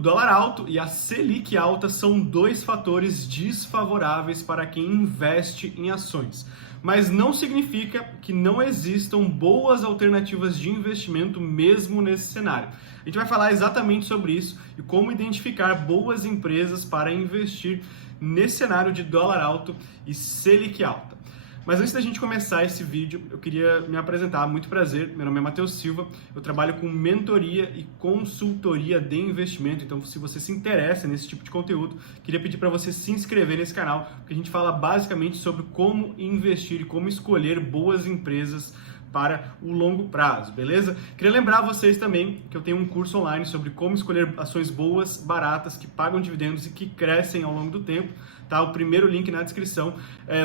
O dólar alto e a Selic alta são dois fatores desfavoráveis para quem investe em ações, mas não significa que não existam boas alternativas de investimento mesmo nesse cenário. A gente vai falar exatamente sobre isso e como identificar boas empresas para investir nesse cenário de dólar alto e Selic alta. Mas antes da gente começar esse vídeo, eu queria me apresentar. Muito prazer, meu nome é Matheus Silva, eu trabalho com mentoria e consultoria de investimento, então se você se interessa nesse tipo de conteúdo, queria pedir para você se inscrever nesse canal, porque a gente fala basicamente sobre como investir e como escolher boas empresas para o longo prazo, beleza? Queria lembrar vocês também que eu tenho um curso online sobre como escolher ações boas, baratas, que pagam dividendos e que crescem ao longo do tempo, tá? O primeiro link na descrição.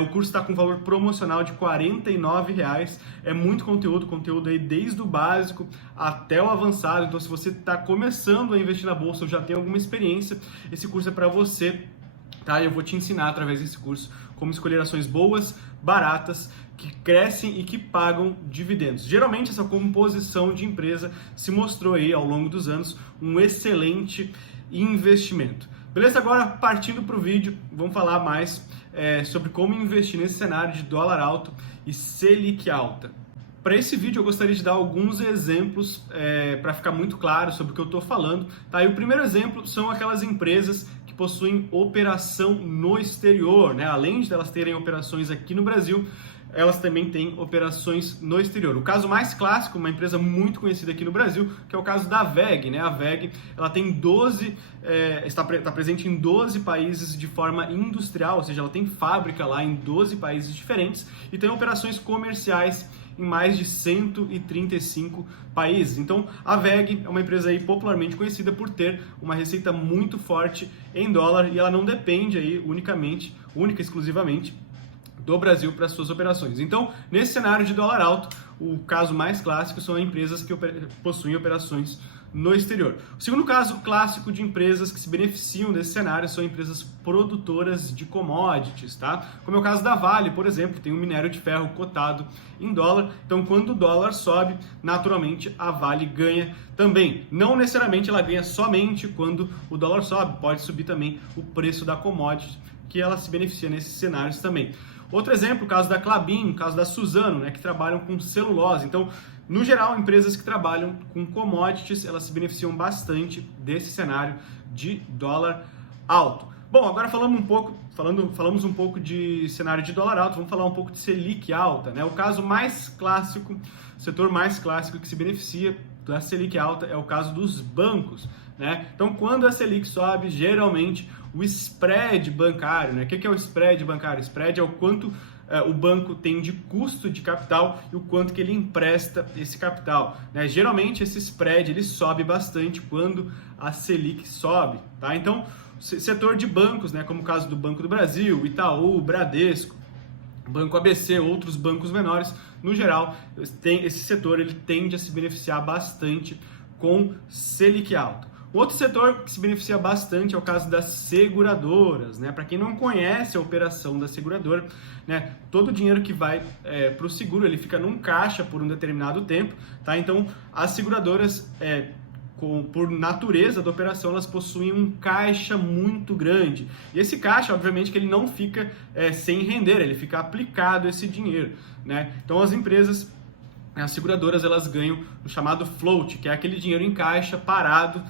O curso está com valor promocional de R$ 49,00. É muito conteúdo aí desde o básico até o avançado. Então, se você está começando a investir na bolsa ou já tem alguma experiência, esse curso é para você, tá? Eu vou te ensinar através desse curso como escolher ações boas, baratas, que crescem e que pagam dividendos. Geralmente essa composição de empresa se mostrou aí ao longo dos anos um excelente investimento. Beleza? Agora partindo para o vídeo, vamos falar mais sobre como investir nesse cenário de dólar alto e Selic alta. Para esse vídeo eu gostaria de dar alguns exemplos para ficar muito claro sobre o que eu estou falando. Tá? E o primeiro exemplo são aquelas empresas que possuem operação no exterior, né? Além de elas terem operações aqui no Brasil, elas também têm operações no exterior. O caso mais clássico, uma empresa muito conhecida aqui no Brasil, que é o caso da WEG, né? A WEG, ela tem está presente em 12 países de forma industrial, ou seja, ela tem fábrica lá em 12 países diferentes e tem operações comerciais em mais de 135 países. Então, a WEG é uma empresa aí popularmente conhecida por ter uma receita muito forte em dólar e ela não depende aí única e exclusivamente do Brasil para suas operações. Então, nesse cenário de dólar alto, o caso mais clássico são empresas que possuem operações no exterior. O segundo caso clássico de empresas que se beneficiam desse cenário são empresas produtoras de commodities, tá? Como é o caso da Vale, por exemplo, que tem um minério de ferro cotado em dólar. Então, quando o dólar sobe, naturalmente a Vale ganha também. Não necessariamente ela ganha somente quando o dólar sobe, pode subir também o preço da commodity, que ela se beneficia nesses cenários também. Outro exemplo, o caso da Klabin, o caso da Suzano, né, que trabalham com celulose. Então, no geral, empresas que trabalham com commodities, elas se beneficiam bastante desse cenário de dólar alto. Bom, agora falamos um pouco de cenário de dólar alto, vamos falar um pouco de Selic alta, né? O caso mais clássico, o setor mais clássico que se beneficia da Selic alta é o caso dos bancos, né? Então, quando a Selic sobe, geralmente o spread bancário, né? O que é o spread bancário? O spread é o quanto o banco tem de custo de capital e o quanto que ele empresta esse capital, né? Geralmente esse spread ele sobe bastante quando a Selic sobe, tá? Então, setor de bancos, né? Como o caso do Banco do Brasil, Itaú, Bradesco, Banco ABC, outros bancos menores, no geral, esse setor ele tende a se beneficiar bastante com Selic alta. Outro setor que se beneficia bastante é o caso das seguradoras, né? Para quem não conhece a operação da seguradora, né? Todo o dinheiro que vai para o seguro ele fica num caixa por um determinado tempo, tá? Então as seguradoras por natureza da operação, elas possuem um caixa muito grande. E esse caixa, obviamente, que ele não fica sem render, ele fica aplicado esse dinheiro, né? Então as seguradoras elas ganham o chamado float, que é aquele dinheiro em caixa parado,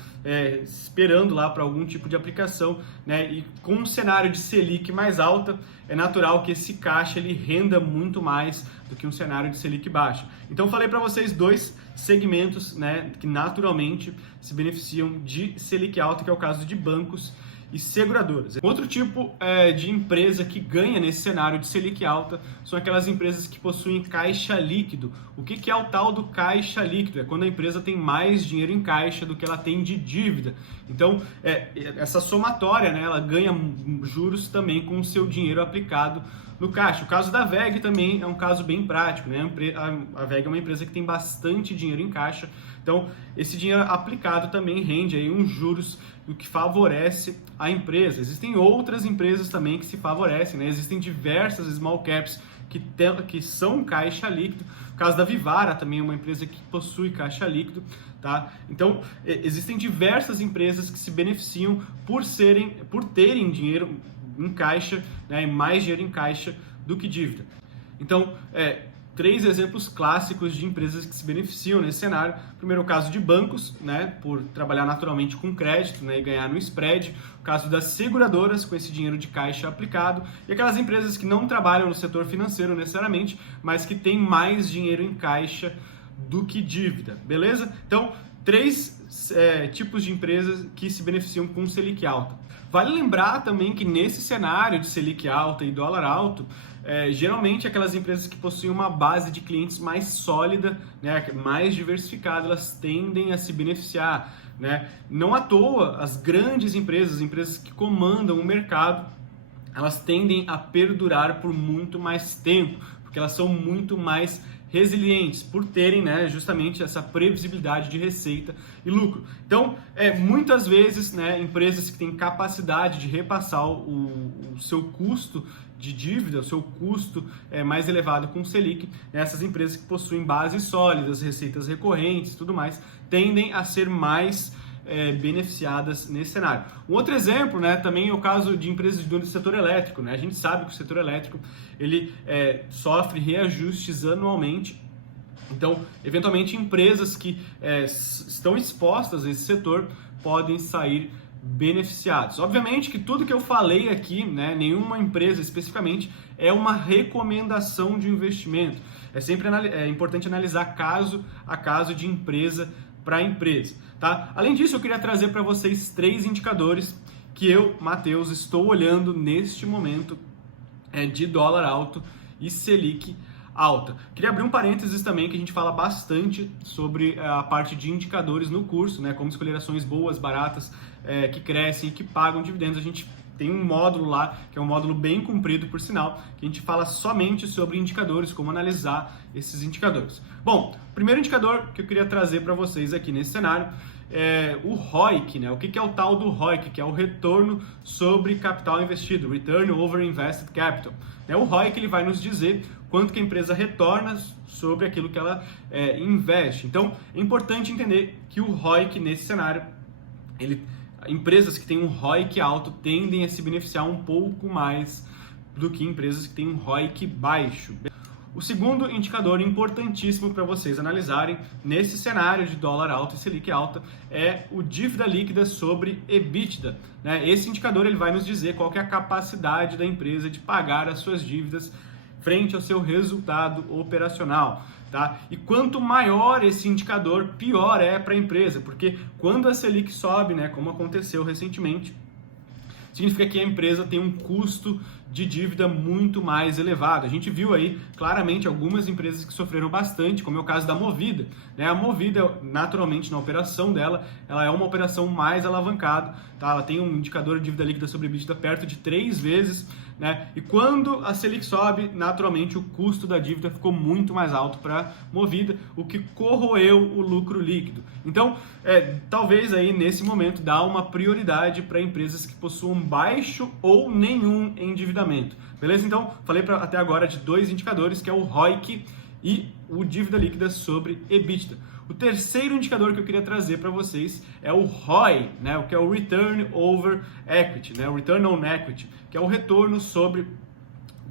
esperando lá para algum tipo de aplicação, né? E com um cenário de Selic mais alta, é natural que esse caixa ele renda muito mais do que um cenário de Selic baixa. Então falei para vocês dois segmentos, né, que naturalmente se beneficiam de Selic alta, que é o caso de bancos e seguradoras. Outro tipo de empresa que ganha nesse cenário de Selic alta são aquelas empresas que possuem caixa líquido. O que é o tal do caixa líquido? É quando a empresa tem mais dinheiro em caixa do que ela tem de dívida. Então, essa somatória, né, ela ganha juros também com o seu dinheiro aplicado no caixa. O caso da WEG também é um caso bem prático, né? A WEG é uma empresa que tem bastante dinheiro em caixa, então esse dinheiro aplicado também rende aí uns juros, o que favorece a empresa. Existem outras empresas também que se favorecem, né? Existem diversas small caps que são caixa líquido. O caso da Vivara também é uma empresa que possui caixa líquido, tá? Então, existem diversas empresas que se beneficiam por terem dinheiro em caixa, né, e mais dinheiro em caixa do que dívida. Então, 3 exemplos clássicos de empresas que se beneficiam nesse cenário. Primeiro, o caso de bancos, né, por trabalhar naturalmente com crédito, né, e ganhar no spread. O caso das seguradoras, com esse dinheiro de caixa aplicado. E aquelas empresas que não trabalham no setor financeiro necessariamente, mas que têm mais dinheiro em caixa do que dívida, beleza? Então, 3 tipos de empresas que se beneficiam com Selic alta. Vale lembrar também que nesse cenário de Selic alta e dólar alto, geralmente aquelas empresas que possuem uma base de clientes mais sólida, né, mais diversificada, elas tendem a se beneficiar, né? Não à toa, as grandes empresas que comandam o mercado, elas tendem a perdurar por muito mais tempo, porque elas são muito mais resilientes, por terem, né, justamente essa previsibilidade de receita e lucro. Então, muitas vezes, né, empresas que têm capacidade de repassar o seu custo de dívida, o seu custo mais elevado com o Selic, essas empresas que possuem bases sólidas, receitas recorrentes e tudo mais, tendem a ser mais beneficiadas nesse cenário. Um outro exemplo, né, também é o caso de empresas do setor elétrico, né? A gente sabe que o setor elétrico ele sofre reajustes anualmente. Então, eventualmente, empresas que estão expostas a esse setor podem sair beneficiados. Obviamente que tudo que eu falei aqui, né, nenhuma empresa especificamente, é uma recomendação de investimento. É sempre importante analisar caso a caso de empresa para empresa, tá? Além disso, eu queria trazer para vocês 3 indicadores que eu, Matheus, estou olhando neste momento de dólar alto e Selic alta. Queria abrir um parênteses também, que a gente fala bastante sobre a parte de indicadores no curso, né? Como escolher ações boas, baratas, que crescem e que pagam dividendos. A gente tem um módulo lá, que é um módulo bem comprido, por sinal, que a gente fala somente sobre indicadores, como analisar esses indicadores. Bom, o primeiro indicador que eu queria trazer para vocês aqui nesse cenário é o ROIC, né? O que é o tal do ROIC? Que é o retorno sobre capital investido, Return Over Invested Capital. O ROIC ele vai nos dizer quanto que a empresa retorna sobre aquilo que ela investe. Então, é importante entender que o ROIC nesse cenário, empresas que têm um ROIC alto tendem a se beneficiar um pouco mais do que empresas que têm um ROIC baixo. O segundo indicador importantíssimo para vocês analisarem nesse cenário de dólar alto e Selic alta é o dívida líquida sobre EBITDA, né? Esse indicador ele vai nos dizer qual que é a capacidade da empresa de pagar as suas dívidas frente ao seu resultado operacional, tá? E quanto maior esse indicador, pior é para a empresa, porque quando a Selic sobe, né, como aconteceu recentemente, significa que a empresa tem um custo de dívida muito mais elevado. A gente viu aí claramente algumas empresas que sofreram bastante, como é o caso da Movida, né? A Movida, naturalmente, na operação dela, ela é uma operação mais alavancada, tá? Ela tem um indicador de dívida líquida sobre EBITDA perto de 3 vezes, né? E quando a Selic sobe, naturalmente o custo da dívida ficou muito mais alto para Movida, o que corroeu o lucro líquido. Então, talvez aí nesse momento dá uma prioridade para empresas que possuam baixo ou nenhum endividamento. Beleza? Então, falei até agora de 2 indicadores, que é o ROIC e o dívida líquida sobre EBITDA. O terceiro indicador que eu queria trazer para vocês é o ROI, né? O que é o Return Over Equity, né? O Return on Equity, que é o retorno sobre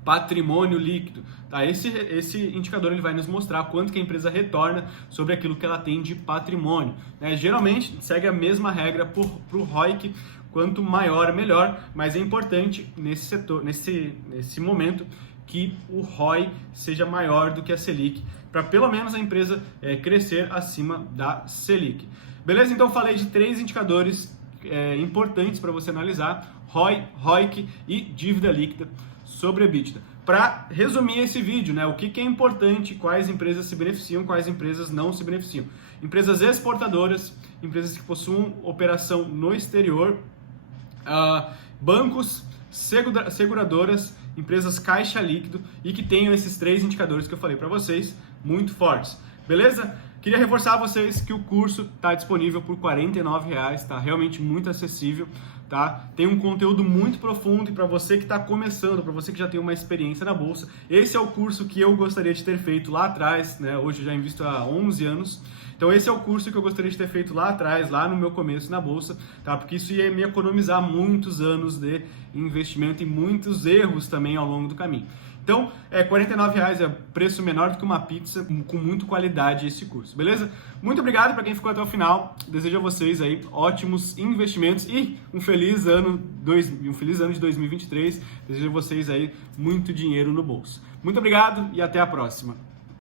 patrimônio líquido. Tá? Esse indicador ele vai nos mostrar quanto que a empresa retorna sobre aquilo que ela tem de patrimônio, né? Geralmente segue a mesma regra para o ROIC, quanto maior melhor, mas é importante nesse momento que o ROI seja maior do que a Selic, para pelo menos a empresa crescer acima da Selic. Beleza? Então falei de 3 indicadores importantes para você analisar: ROI, ROIC e dívida líquida sobre EBITDA. Para resumir esse vídeo, né, o que é importante, quais empresas se beneficiam, quais empresas não se beneficiam. Empresas exportadoras, empresas que possuem operação no exterior, bancos, seguradoras empresas caixa líquido e que tenham esses 3 indicadores que eu falei para vocês muito fortes. Beleza? Queria reforçar a vocês que o curso está disponível por R$ 49, está realmente muito acessível, tá? Tem um conteúdo muito profundo e para você que está começando, para você que já tem uma experiência na bolsa, esse é o curso que eu gostaria de ter feito lá atrás, né? Hoje eu já invisto há 11 anos. Então esse é o curso que eu gostaria de ter feito lá atrás, lá no meu começo na bolsa, tá? Porque isso ia me economizar muitos anos de investimento e muitos erros também ao longo do caminho. Então, R$ 49 é preço menor do que uma pizza, com muita qualidade esse curso, beleza? Muito obrigado para quem ficou até o final. Desejo a vocês aí ótimos investimentos e um feliz ano de 2023. Desejo a vocês aí muito dinheiro no bolso. Muito obrigado e até a próxima.